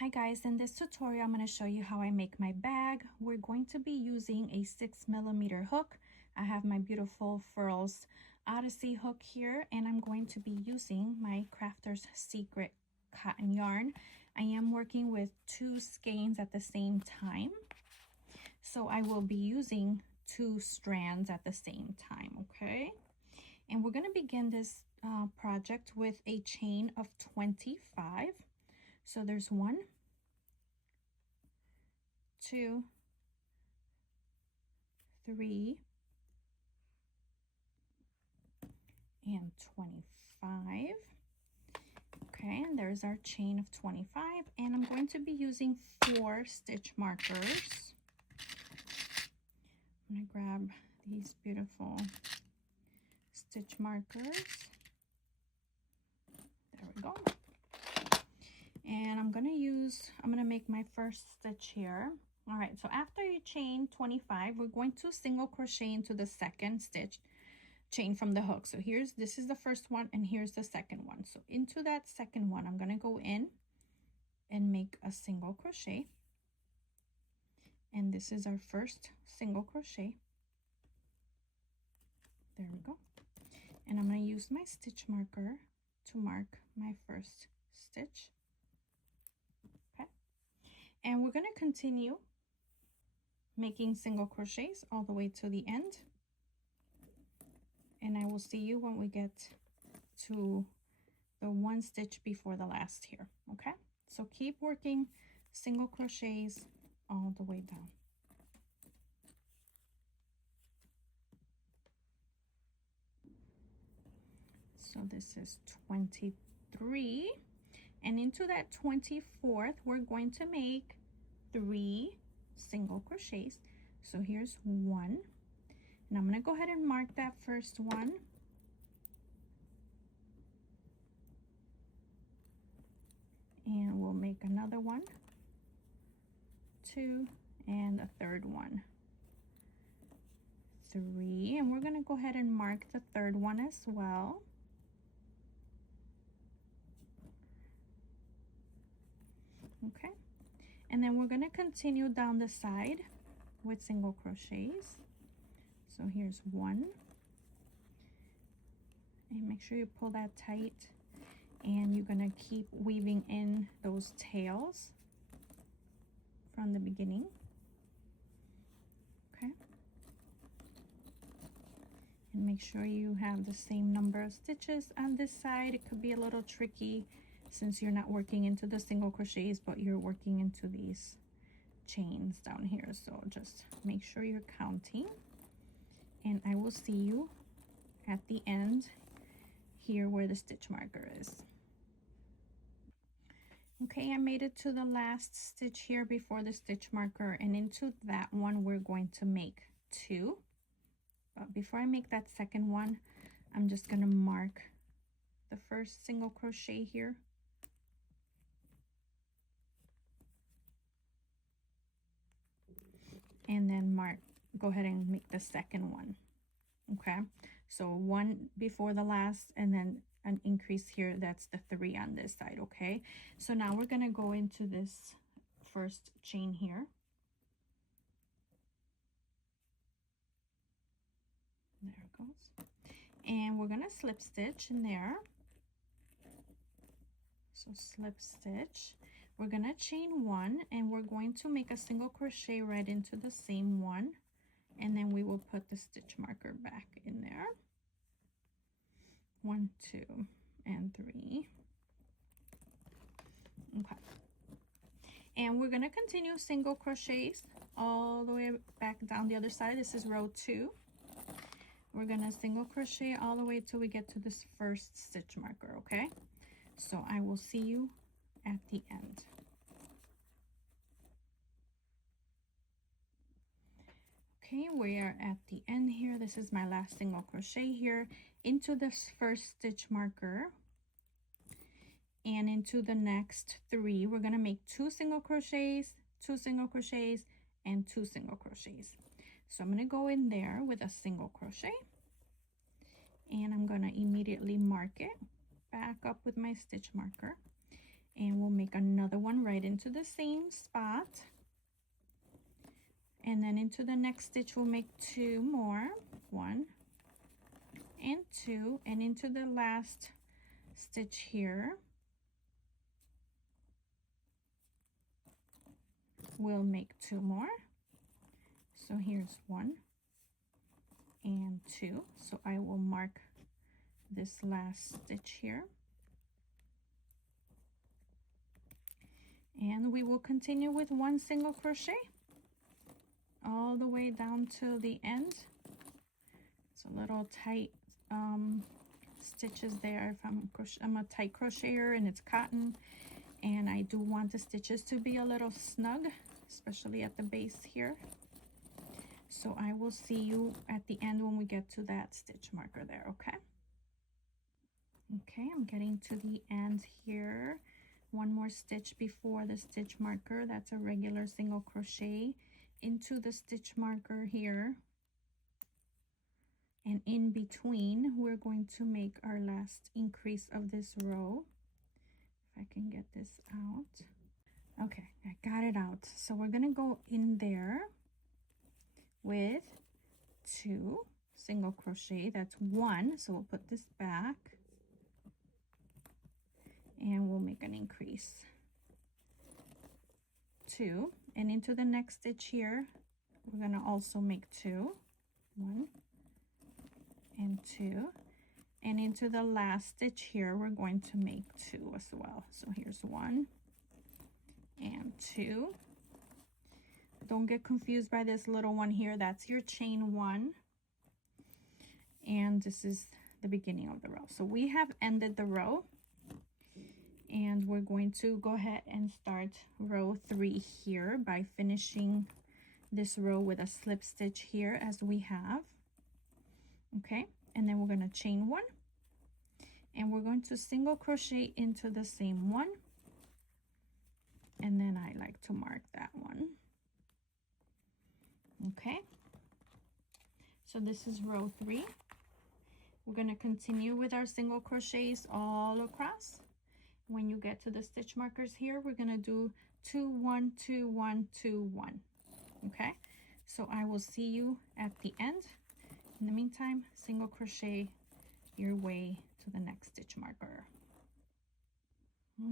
Hi guys, in this tutorial I'm going to show you how I make my bag. We're going to be using a 6mm hook. I have my beautiful Furls Odyssey hook here, and I'm going to be using my Crafter's Secret cotton yarn. I am working with 2 skeins at the same time, so I will be using 2 strands at the same time, okay? And we're going to begin this project with a chain of 25. So there's 1, 2, 3, and 25. Okay, and there's our chain of 25, and I'm going to be using 4 stitch markers. I'm going to grab these beautiful stitch markers. There we go. And I'm going to make my first stitch here. All right, so after you chain 25, we're going to single crochet into the second stitch chain from the hook. So this is the first one, and here's the second one. So into that second one, I'm going to go in and make a single crochet. And this is our first single crochet. There we go. And I'm going to use my stitch marker to mark my first stitch. Okay. And we're going to continue making single crochets all the way to the end. And I will see you when we get to the 1 stitch before the last here. Okay, so keep working single crochets all the way down. So this is 23, and into that 24th we're going to make 3 single crochets. So here's 1, and I'm going to go ahead and mark that first one. And we'll make another 1, 2, and a third one, 3, and we're going to go ahead and mark the third one as well. Okay, and then we're going to continue down the side with single crochets. So here's 1, and make sure you pull that tight, and you're going to keep weaving in those tails from the beginning. Okay, and make sure you have the same number of stitches on this side. It could be a little tricky since you're not working into the single crochets, but you're working into these chains down here. So just make sure you're counting, and I will see you at the end here where the stitch marker is. Okay, I made it to the last stitch here before the stitch marker, and into that one we're going to make 2. But before I make that second one, I'm just going to mark the first single crochet here. And then go ahead and make the second one. Okay, so 1 before the last, and then an increase here. That's the 3 on this side. Okay, so now we're going to go into this first chain here. There it goes. And we're going to slip stitch in there. So slip stitch. We're going to chain 1, and we're going to make a single crochet right into the same one, and then we will put the stitch marker back in there. 1, 2, and 3. Okay, and we're going to continue single crochets all the way back down the other side. This is row 2. We're going to single crochet all the way till we get to this first stitch marker. Okay, so I will see you at the end. Okay, we are at the end here. This is my last single crochet here into this first stitch marker, and into the next 3 we're going to make 2 single crochets, 2 single crochets, and 2 single crochets. So I'm going to go in there with a single crochet, and I'm going to immediately mark it back up with my stitch marker, and we'll make make another one right into the same spot, and then into the next stitch we'll make 2 more, 1 and 2, and into the last stitch here we'll make 2 more. So here's 1 and 2. So I will mark this last stitch here, and we will continue with 1 single crochet all the way down to the end. It's a little tight stitches there. If I'm a tight crocheter and it's cotton, and I do want the stitches to be a little snug, especially at the base here. So I will see you at the end when we get to that stitch marker there, okay? Okay, I'm getting to the end here. 1 more stitch before the stitch marker. That's a regular single crochet into the stitch marker here. And in between, we're going to make our last increase of this row. If I can get this out. Okay, I got it out. So we're gonna go in there with 2 single crochet. That's 1. So we'll put this back and we'll make an increase. 2, and into the next stitch here, we're gonna also make 2. 1 and 2, and into the last stitch here we're going to make 2 as well. So here's 1 and 2. Don't get confused by this little one here. That's your chain 1, and this is the beginning of the row. So we have ended the row, and we're going to go ahead and start row 3 here by finishing this row with a slip stitch here as we have. Okay, and then we're going to chain 1, and we're going to single crochet into the same one, and then I like to mark that one. Okay, so this is row 3. We're going to continue with our single crochets all across. When you get to the stitch markers here, we're going to do 2 1 2 1 2 1. Okay, so I will see you at the end. In the meantime, single crochet your way to the next stitch marker.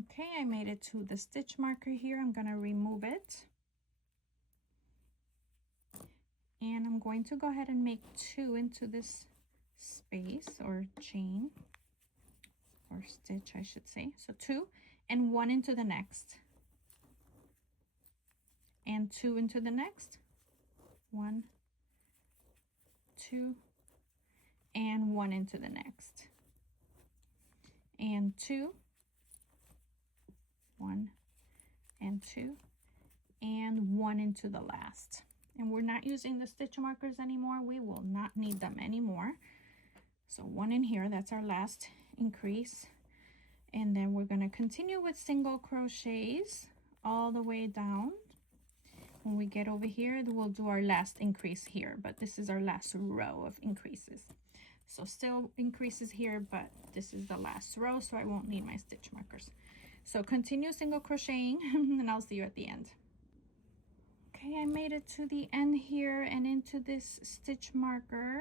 Okay, I made it to the stitch marker here. I'm going to remove it, and I'm going to go ahead and make 2 into this space, or chain, or stitch I should say. So 2 and 1 into the next, and 2 into the next, 1 2 and 1 into the next, and 2 1 and 2 and 1 into the last. And we're not using the stitch markers anymore. We will not need them anymore. So 1 in here, that's our last increase, and then we're going to continue with single crochets all the way down. When we get over here, we'll do our last increase here, but this is our last row of increases. So still increases here, but this is the last row, so I won't need my stitch markers. So continue single crocheting and I'll see you at the end. Okay, I made it to the end here, and into this stitch marker,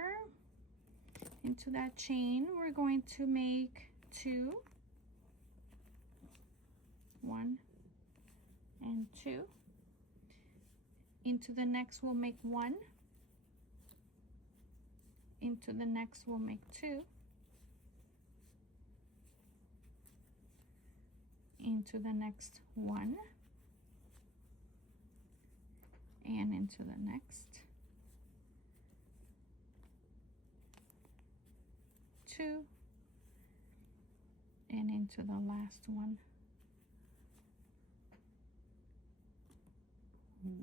into that chain, we're going to make 2 1 and 2. Into the next we'll make 1, into the next we'll make 2, into the next 1, and into the next 2, and into the last one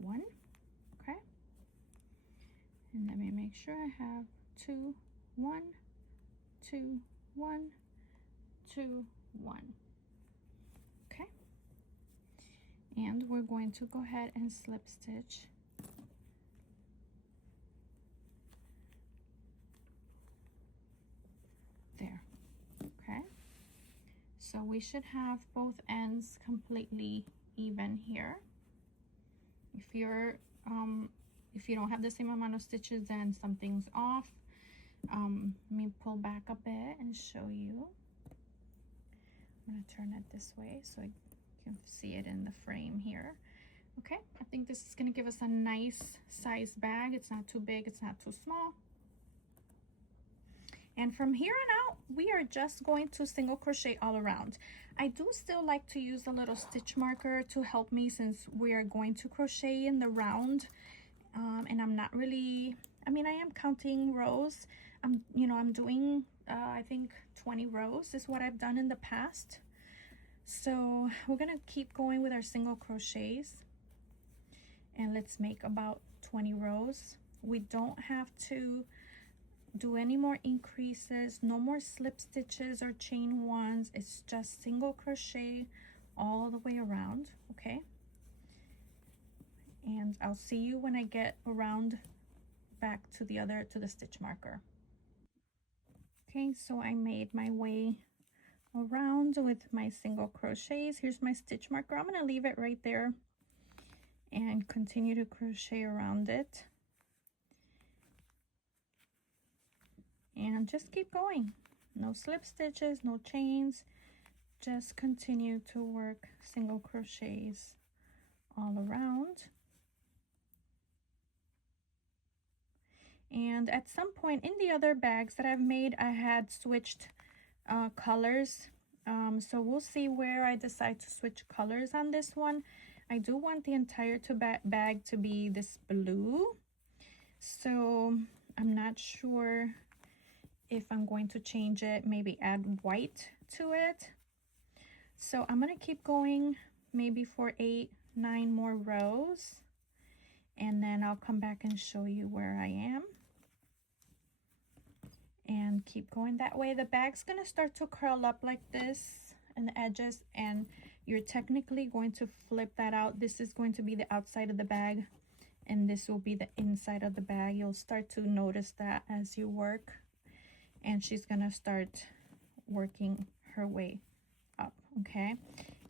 1. Okay, and let me make sure I have 2 1 2 1 2 1. Okay, and we're going to go ahead and slip stitch there. Okay, So we should have both ends completely even here. If you're if you don't have the same amount of stitches, then something's off. Let me pull back a bit and show you. I'm going to turn it this way so you can see it in the frame here. Okay, I think this is going to give us a nice size bag. It's not too big, it's not too small. And from here on out, we are just going to single crochet all around. I do still like to use a little stitch marker to help me, since we are going to crochet in the round. And I'm not really, I mean, I am counting rows. I'm doing, I think 20 rows is what I've done in the past. So we're gonna keep going with our single crochets. And let's make about 20 rows. We don't have to do any more increases, no more slip stitches or chain ones. It's just single crochet all the way around, okay? And I'll see you when I get around back to the stitch marker. Okay, so I made my way around with my single crochets. Here's my stitch marker. I'm going to leave it right there and continue to crochet around it. And just keep going. No slip stitches, no chains. Just continue to work single crochets all around. And at some point in the other bags that I've made, I had switched colors. So we'll see where I decide to switch colors on this one. I do want the entire bag to be this blue. So I'm not sure if I'm going to change it, maybe add white to it. So I'm going to keep going maybe for 8, 9 more rows. And then I'll come back and show you where I am. And keep going that way. The bag's going to start to curl up like this in the edges, and you're technically going to flip that out. This is going to be the outside of the bag, and this will be the inside of the bag. You'll start to notice that as you work. And she's going to start working her way up, okay?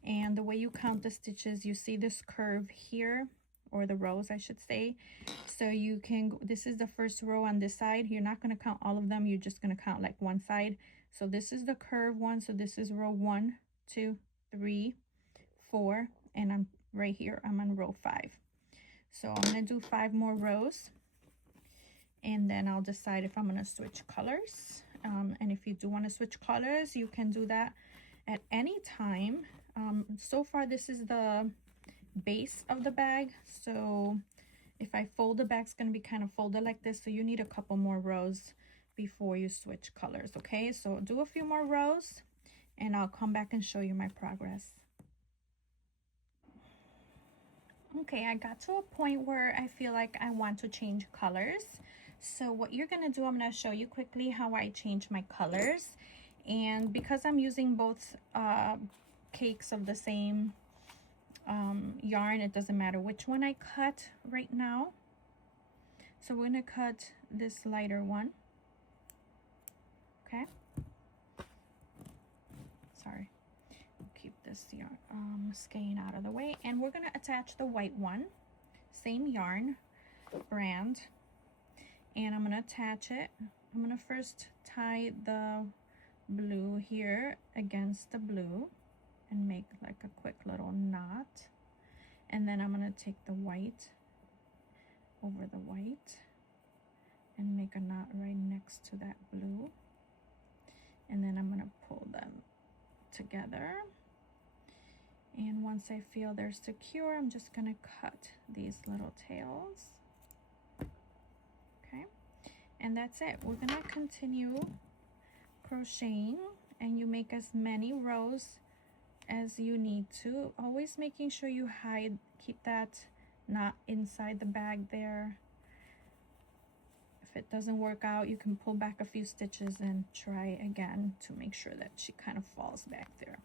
And the way you count the stitches, you see this curve here, or the rows I should say. So you can, this is the first row on this side. You're not going to count all of them, you're just going to count like one side. So this is the curve one, so this is row 1, 2, 3, 4, and I'm right here, I'm on row 5. So I'm going to do 5 more rows, and then I'll decide if I'm going to switch colors. And if you do want to switch colors, you can do that at any time. So far this is the base of the bag, so if I fold the bag, it's going to be kind of folded like this, so you need a couple more rows before you switch colors. Okay, so do a few more rows and I'll come back and show you my progress. Okay, I got to a point where I feel like I want to change colors. So what you're going to do, I'm going to show you quickly how I change my colors. And because I'm using both cakes of the same yarn, it doesn't matter which one I cut right now. So we're going to cut this lighter one. Okay. Sorry. We'll keep this yarn, skein out of the way. And we're going to attach the white one. Same yarn brand. And I'm going to attach it. I'm going to first tie the blue here against the blue and make like a quick little knot. And then I'm going to take the white over the white and make a knot right next to that blue. And then I'm going to pull them together. And once I feel they're secure, I'm just going to cut these little tails. Okay, and that's it. We're going to continue crocheting, and you make as many rows as you need to, always making sure you keep that knot inside the bag there. If it doesn't work out, you can pull back a few stitches and try again to make sure that she kind of falls back there.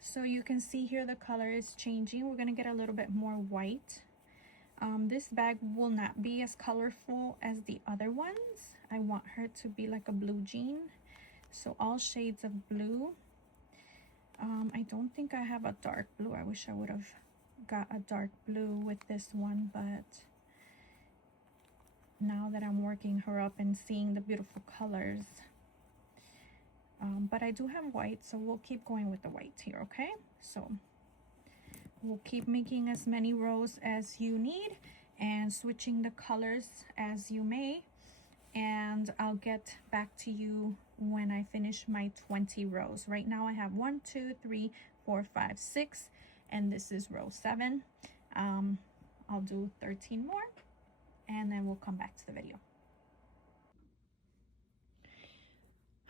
So you can see here the color is changing. We're going to get a little bit more white. This bag will not be as colorful as the other ones. I want her to be like a blue jean, so all shades of blue. I don't think I have a dark blue. I wish I would have got a dark blue with this one, but now that I'm working her up and seeing the beautiful colors, but I do have white, so we'll keep going with the white here. Okay, so we'll keep making as many rows as you need and switching the colors as you may, and I'll get back to you when I finish my 20 rows. Right now I have 1, 2, 3, 4, 5, 6, and this is row 7. I'll do 13 more and then we'll come back to the video.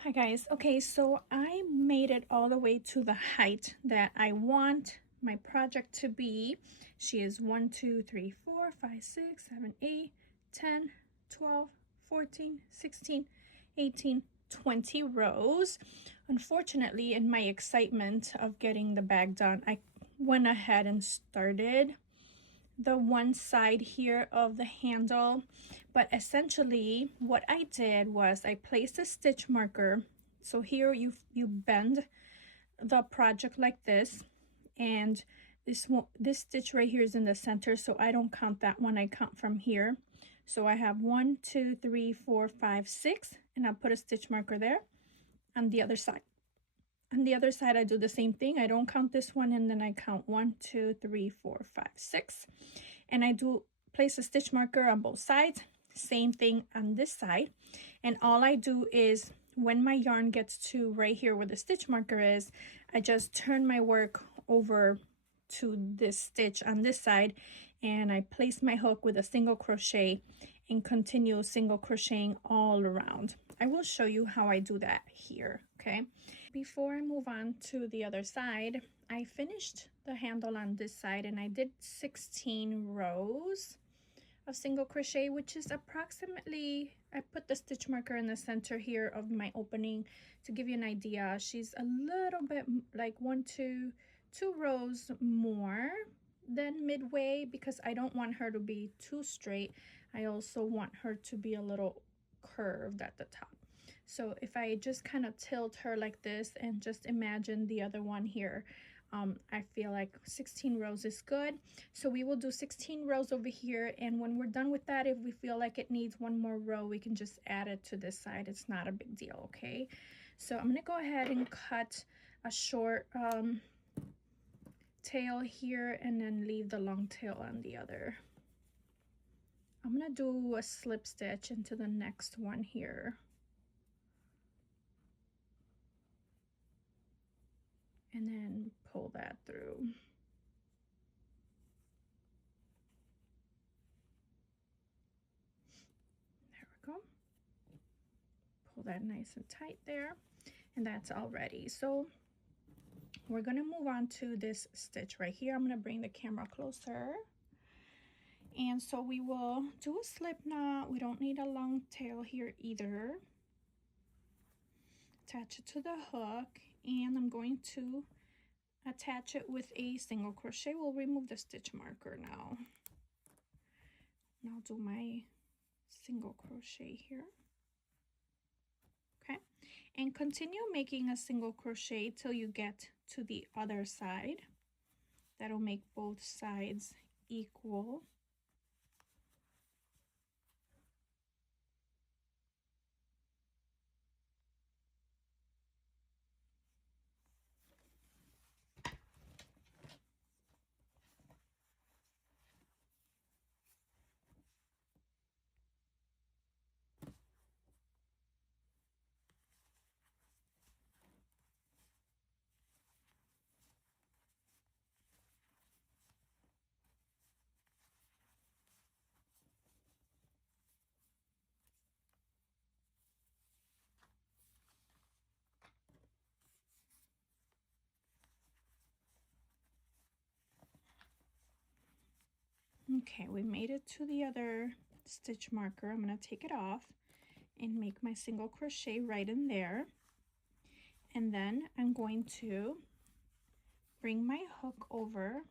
Hi guys. Okay, so I made it all the way to the height that I want my project to be. She is 1, 2, 3, 4, 5, 6, 7, 8, 10, 12, 14, 16, 18, 20 rows. Unfortunately, in my excitement of getting the bag done, I went ahead and started the one side here of the handle, but essentially what I did was I placed a stitch marker. So here you bend the project like this, and this stitch right here is in the center, so I don't count that one, I count from here. So I have 1, 2, 3, 4, 5, 6, and I'll put a stitch marker there on the other side. On the other side, I do the same thing. I don't count this one, and then I count 1, 2, 3, 4, 5, 6. And I do place a stitch marker on both sides. Same thing on this side. And all I do is when my yarn gets to right here where the stitch marker is, I just turn my work over to this stitch on this side, and I place my hook with a single crochet and continue single crocheting all around. I will show you how I do that here, okay? Before I move on to the other side, I finished the handle on this side and I did 16 rows of single crochet, which is approximately, I put the stitch marker in the center here of my opening to give you an idea. She's a little bit like 2 rows more than midway, because I don't want her to be too straight. I also want her to be a little curved at the top. So if I just kind of tilt her like this and just imagine the other one here, I feel like 16 rows is good. So we will do 16 rows over here, and when we're done with that, if we feel like it needs one more row, we can just add it to this side. It's not a big deal, okay? So I'm gonna go ahead and cut a short tail here and then leave the long tail on the other. I'm gonna do a slip stitch into the next one here. And then pull that through. There we go. Pull that nice and tight there, and that's all ready. So we're gonna move on to this stitch right here. I'm gonna bring the camera closer. And so we will do a slip knot. We don't need a long tail here either. Attach it to the hook, and I'm going to attach it with a single crochet. We'll remove the stitch marker now. And I'll do my single crochet here. Okay, and continue making a single crochet till you get to the other side. That'll make both sides equal. Okay, we made it to the other stitch marker. I'm going to take it off and make my single crochet right in there. And then I'm going to bring my hook over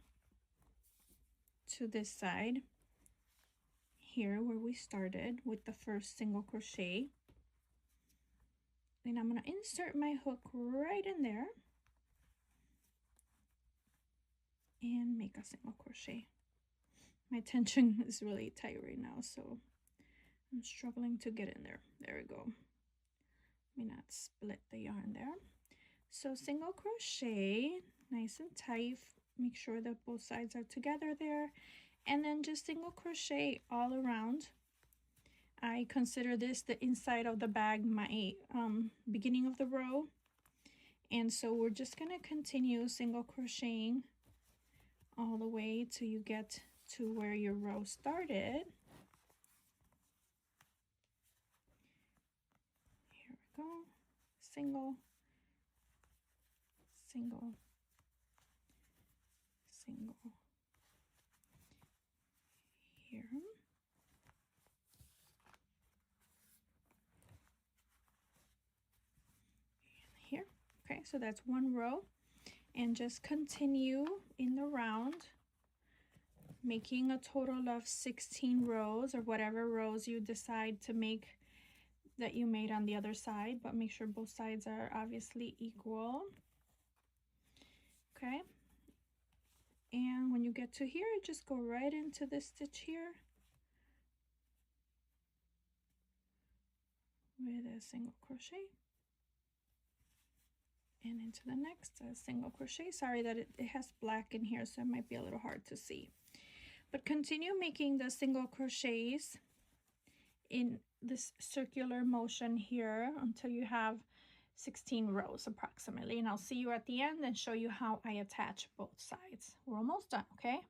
to this side here where we started with the first single crochet. And I'm going to insert my hook right in there. and make a single crochet. My tension is really tight right now, so I'm struggling to get in there. There we go. Let me not split the yarn there. So single crochet, nice and tight. Make sure that both sides are together there, and then just single crochet all around. I consider this the inside of the bag, my beginning of the row, and so we're just gonna continue single crocheting all the way till you get to where your row started. Here we go. Single, single, single. Here. And here. Okay, so that's one row. And just continue in the round, making a total of 16 rows, or whatever rows you decide to make that you made on the other side, but make sure both sides are obviously equal. Okay, and when you get to here, just go right into this stitch here with a single crochet, and into the next single crochet. Sorry that it has black in here, so it might be a little hard to see, but continue making the single crochets in this circular motion here until you have 16 rows approximately, and I'll see you at the end and show you how I attach both sides. We're almost done. Okay,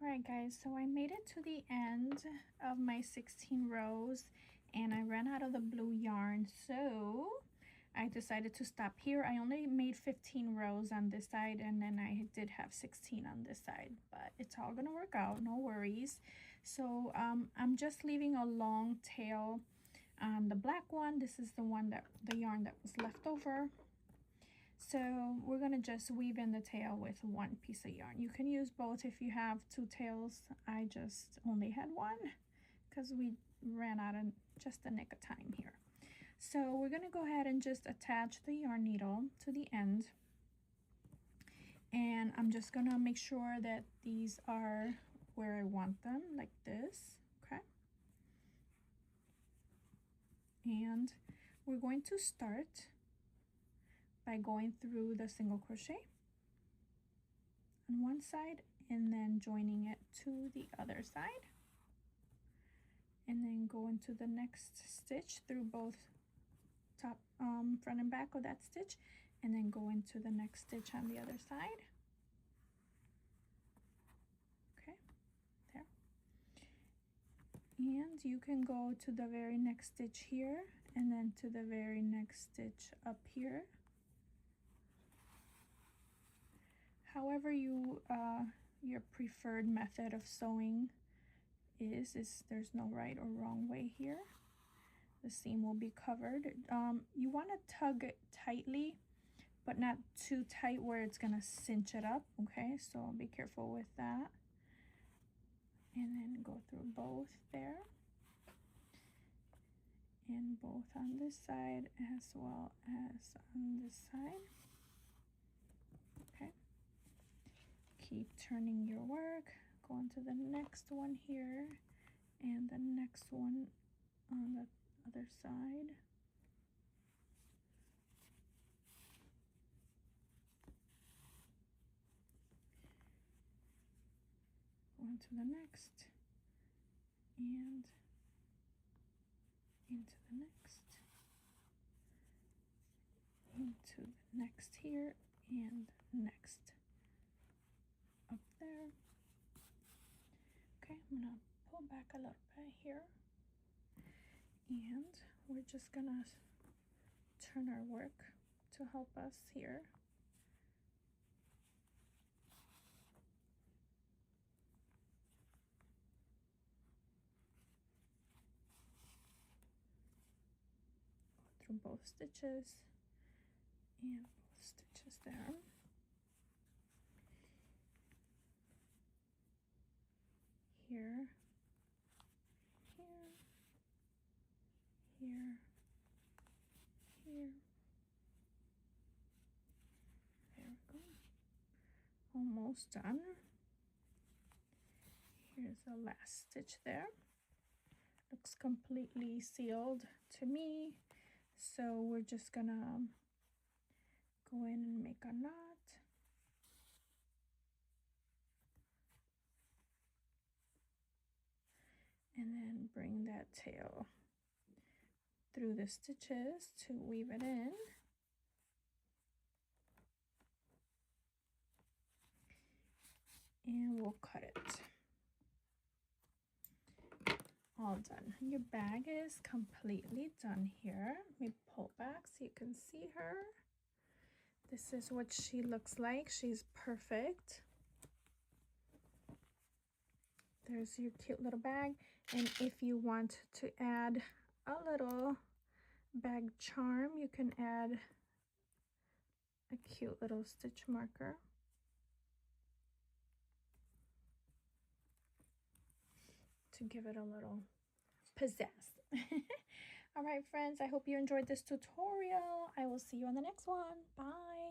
all right guys, so I made it to the end of my 16 rows and I ran out of the blue yarn, so I decided to stop here. I only made 15 rows on this side, and then I did have 16 on this side, but it's all gonna work out, no worries. So I'm just leaving a long tail on the black one. This is the one that the yarn that was left over. So we're gonna just weave in the tail with one piece of yarn. You can use both if you have two tails. I just only had one because we ran out in just the nick of time here. So we're gonna go ahead and just attach the yarn needle to the end, and I'm just gonna make sure that these are where I want them, like this. Okay, and we're going to start by going through the single crochet on one side and then joining it to the other side, and then go into the next stitch through both top front and back of that stitch, and then go into the next stitch on the other side. Okay, there. And you can go to the very next stitch here, and then to the very next stitch up here. However you your preferred method of sewing is there's no right or wrong way here. The seam will be covered. You want to tug it tightly, but not too tight where it's gonna cinch it up. Okay, so be careful with that. And then go through both there, and both on this side as well as on this side. Okay, keep turning your work, go on to the next one here, and the next one on the other side. Go on to the next, and into the next, into the next here, and next up there. Okay, I'm gonna pull back a little bit here, and we're just gonna turn our work to help us here. Go through both stitches and both stitches there. Here, here, here, here. There we go. almost done. Here's the last stitch there. Looks completely sealed to me. So we're just gonna go in and make a knot. And then bring that tail through the stitches to weave it in. And we'll cut it. All done. Your bag is completely done here. Let me pull back so you can see her. This is what she looks like. She's perfect. There's your cute little bag. And if you want to add a little bag charm, you can add a cute little stitch marker. To give it a little pizzazz. All right, friends, I hope you enjoyed this tutorial. I will see you on the next one. Bye.